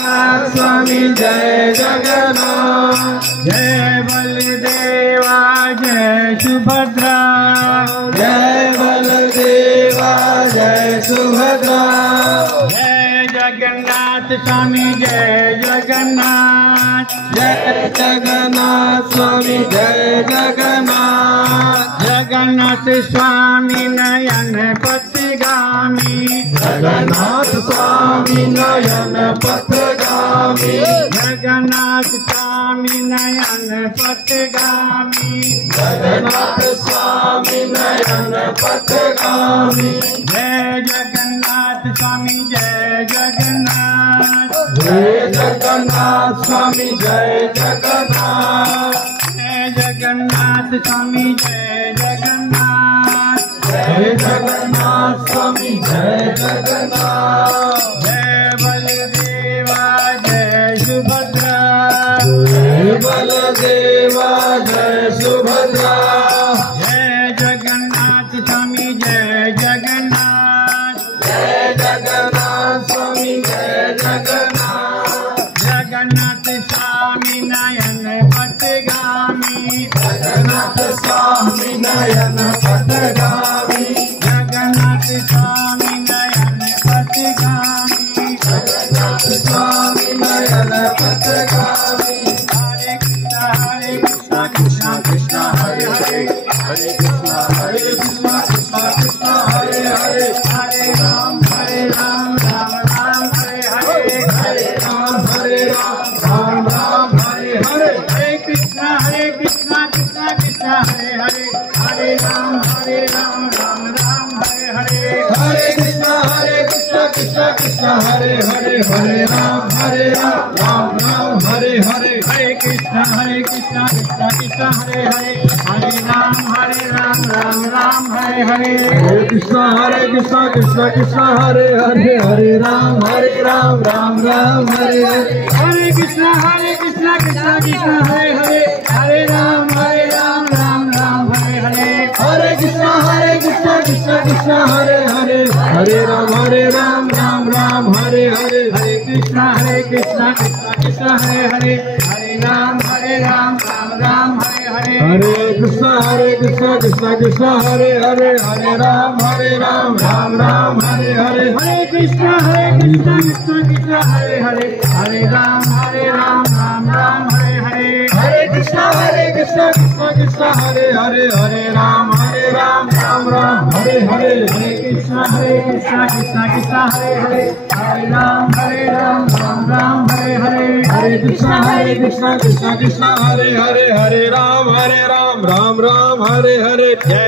Swami Jai Jagannath. Jai Baldeva Jai Subhadra. Jai Baldeva Jai Subhadra. Jai Jagannath Swami Jai Jagannath. Jai Jagannath Swami Jai Jagannath. Jagannath Swami Nayan पथगामी। Jagannath Swami Nayan पथगामी। Jagannath Swami Nayan पथगामी। Jagannath Swami Nayan पथगामी। Jai Jagannath Swami Jai Jagannath. Jai Jagannath Swami Jai Jagannath. Jai Jagannath Swami Jai Jagannath. Jai Jagannath Swami Jai Jagannath. Jai Baldeva Jai Subhadra. Jai Baldeva Jai Subhadra. Jai Jagannath Swami Jai Jagannath. Jai Jagannath Swami Jai Jagannath. Jagannath Swami Nayan पथगामी। Jagannath Swami Nayan पथगामी। Jagannath Swami Nayan पथगामी। Jagannath Swami Nayan पथगामी। Hare Krishna Krishna Krishna Hare Hare. Hare Krishna Krishna Krishna Hare Hare. Hare Ram Ram Ram Hare Hare. Hare Ram Ram Ram Hare Hare. Hare Krishna Krishna Krishna Hare Hare. Hare Ram Ram Ram Hare Hare. Hare Krishna Krishna Krishna Hare Hare. Hare Ram Ram Ram Hare Hare. Hare Krishna Krishna Krishna Hare Hare. Hare Ram Ram Ram Hare Hare. Hare Krishna Krishna Krishna Hare Hare. Hare Ram Ram Ram Hare Hare. Hare Krishna Krishna Krishna Hare Hare. Hare Ram Ram Ram Hare Hare. Hare Krishna Krishna Krishna Hare Hare. Hare Ram Ram Hare Hare. Hare Krishna Krishna Krishna Hare Hare. Hare Ram Ram Hare Hare. Hare Krishna Krishna Krishna Hare Hare. Hare Ram Ram Hare Hare. Hare Krishna Krishna Krishna Hare Hare. Hare Ram Ram Hare Hare. Hare Krishna Krishna Krishna Hare Hare. Hare Ram Ram Hare Hare. Hare Krishna Krishna Krishna Hare Hare. Hare Ram Ram Hare Hare. Hare Krishna Krishna Krishna Hare Hare. Hare Ram Ram Ram Hare Hare.